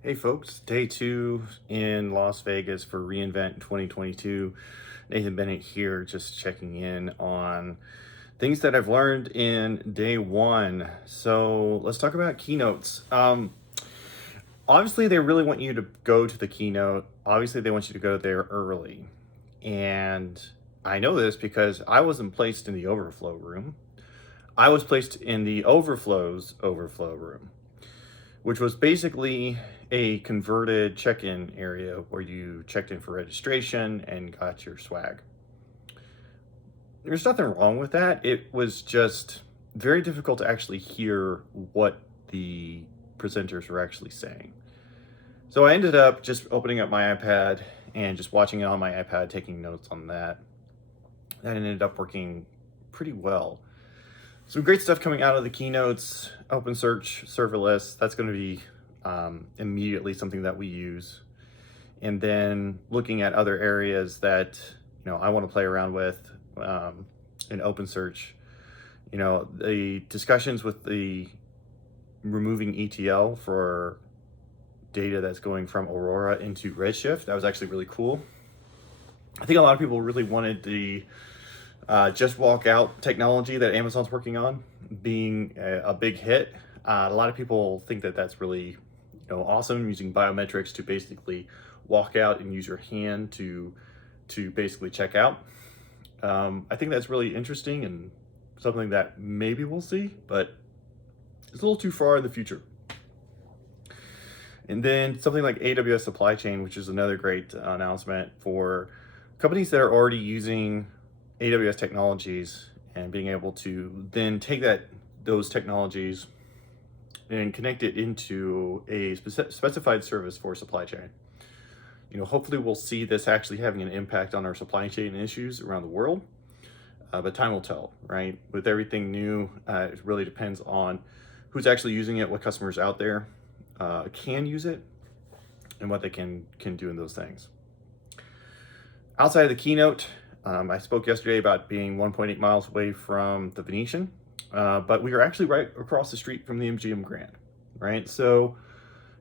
Hey folks, day two in Las Vegas for reInvent 2022. Nathan Bennett here, just checking in on things that I've learned in day one. So let's talk about keynotes. Obviously, they really want you to go to the keynote. Obviously, they want you to go there early. And I know this because I wasn't placed in the overflow room. I was placed in the overflows overflow room, which was basically a converted check-in area where you checked in for registration and got your swag. There's nothing wrong with that. It was just very difficult to actually hear what the presenters were actually saying. So I ended up just opening up my iPad and just watching it on my iPad, taking notes on that. That ended up working pretty well. Some great stuff coming out of the keynotes, OpenSearch, serverless. That's going to be immediately something that we use. And then looking at other areas that I want to play around with in OpenSearch. The discussions with the removing ETL for data that's going from Aurora into Redshift. That was actually really cool. I think a lot of people really wanted the just walk out technology that Amazon's working on being a big hit. A lot of people think that that's really awesome, using biometrics to basically walk out and use your hand to basically check out. I think that's really interesting and something that maybe we'll see, but it's a little too far in the future. And then something like AWS supply chain, which is another great announcement for companies that are already using AWS technologies and being able to then take those technologies and connect it into a specified service for supply chain. Hopefully we'll see this actually having an impact on our supply chain issues around the world, but time will tell, right? With everything new, it really depends on who's actually using it, what customers out there can use it, and what they can do in those things. Outside of the keynote, I spoke yesterday about being 1.8 miles away from the Venetian, but we are actually right across the street from the MGM Grand, right? So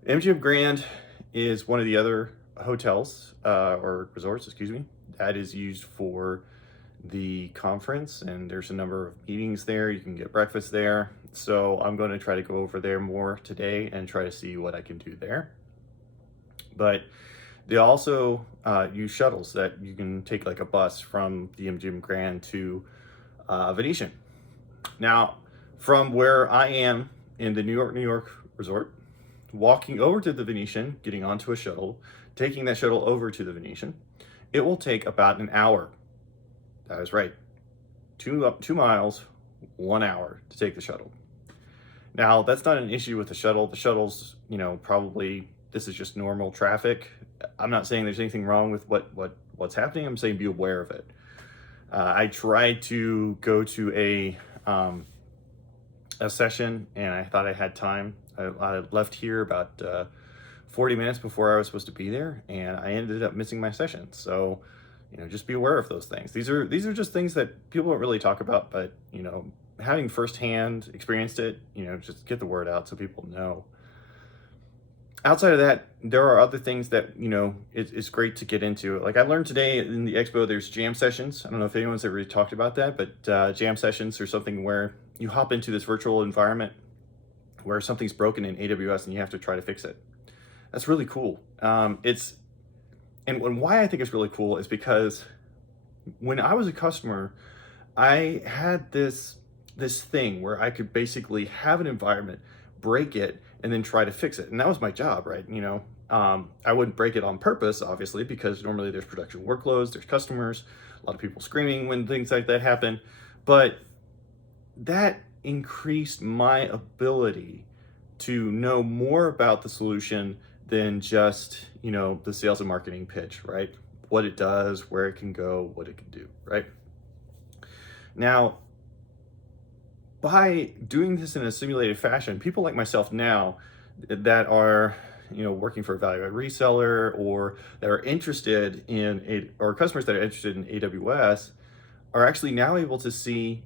MGM Grand is one of the other hotels or resorts, excuse me, that is used for the conference, and there's a number of meetings there. You can get breakfast there. So I'm going to try to go over there more today and try to see what I can do there. But they also use shuttles that you can take, like a bus from the MGM Grand to Venetian. Now, from where I am in the New York resort, walking over to the Venetian, getting onto a shuttle, taking that shuttle over to the Venetian, it will take about an hour. That is right. 2 miles, 1 hour to take the shuttle. Now, that's not an issue with the shuttle. The shuttle's, probably, this is just normal traffic. I'm not saying there's anything wrong with what's happening. I'm saying be aware of it. I tried to go to a session, and I thought I had time. I left here about 40 minutes before I was supposed to be there, and I ended up missing my session. So, just be aware of those things. These are just things that people don't really talk about, but having firsthand experienced it, just get the word out so people know. Outside of that, there are other things that it's great to get into. Like I learned today in the expo, there's jam sessions. I don't know if anyone's ever talked about that, but jam sessions are something where you hop into this virtual environment where something's broken in AWS and you have to try to fix it. That's really cool. And why I think it's really cool is because when I was a customer, I had this thing where I could basically have an environment, break it, and then try to fix it. And that was my job, right? I wouldn't break it on purpose, obviously, because normally there's production workloads, there's customers, a lot of people screaming when things like that happen. But that increased my ability to know more about the solution than just, the sales and marketing pitch, right? What it does, where it can go, what it can do, right? Now, by doing this in a simulated fashion, people like myself now that are, working for a value-add reseller or that are interested in, or customers that are interested in AWS are actually now able to see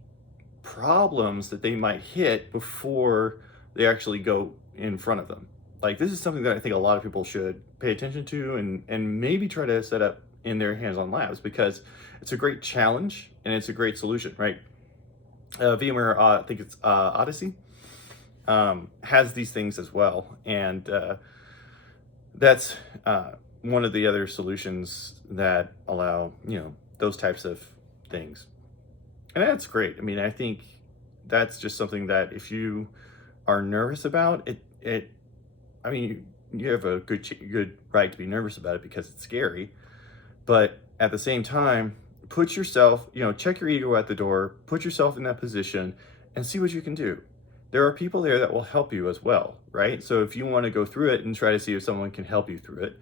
problems that they might hit before they actually go in front of them. like this is something that I think a lot of people should pay attention to and maybe try to set up in their hands-on labs, because it's a great challenge and it's a great solution, right? VMware, I think it's Odyssey, has these things as well, and that's one of the other solutions that allow, those types of things, and that's great. I mean, I think that's just something that if you are nervous about it, I mean, you have a good right to be nervous about it because it's scary, but at the same time, put yourself, check your ego at the door, put yourself in that position and see what you can do. There are people there that will help you as well, right? So if you want to go through it and try to see if someone can help you through it,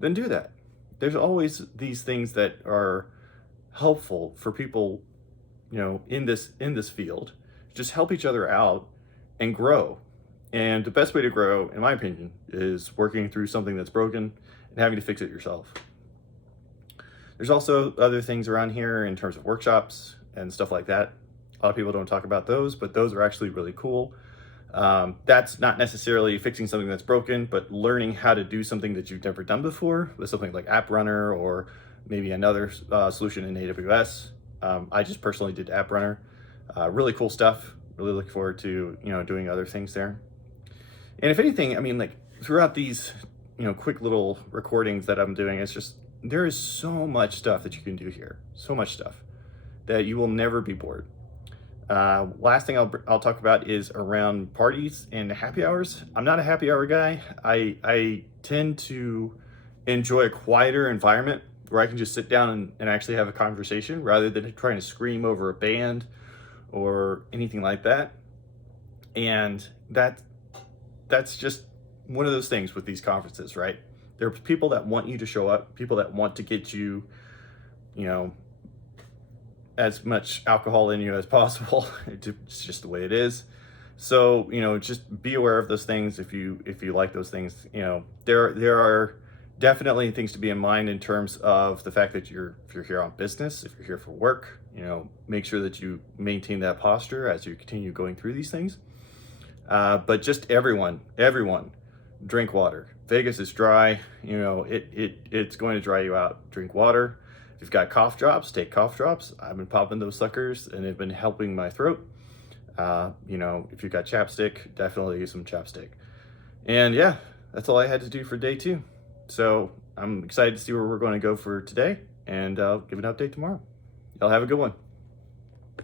then do that. There's always these things that are helpful for people, in this field. Just help each other out and grow. And the best way to grow, in my opinion, is working through something that's broken and having to fix it yourself. There's also other things around here in terms of workshops and stuff like that. A lot of people don't talk about those, but those are actually really cool. That's not necessarily fixing something that's broken, but learning how to do something that you've never done before with something like App Runner or maybe another solution in AWS. I just personally did App Runner. Really cool stuff. Really looking forward to, doing other things there. And if anything, I mean, like throughout these, quick little recordings that I'm doing, it's just, there is so much stuff that you can do here. So much stuff that you will never be bored. Last thing I'll talk about is around parties and happy hours. I'm not a happy hour guy. I tend to enjoy a quieter environment where I can just sit down and actually have a conversation rather than trying to scream over a band or anything like that. And that's just one of those things with these conferences, right? There are people that want you to show up, people that want to get you, as much alcohol in you as possible. It's just the way it is. So, just be aware of those things if you like those things. There are definitely things to be in mind in terms of the fact that if you're here on business, if you're here for work, make sure that you maintain that posture as you continue going through these things. But just everyone, drink water. Vegas is dry. It's going to dry you out. Drink water. If you've got cough drops, take cough drops. I've been popping those suckers and they've been helping my throat. If you've got chapstick, definitely use some chapstick. And yeah, that's all I had to do for day 2. So I'm excited to see where we're going to go for today, and I'll give an update tomorrow. Y'all have a good one.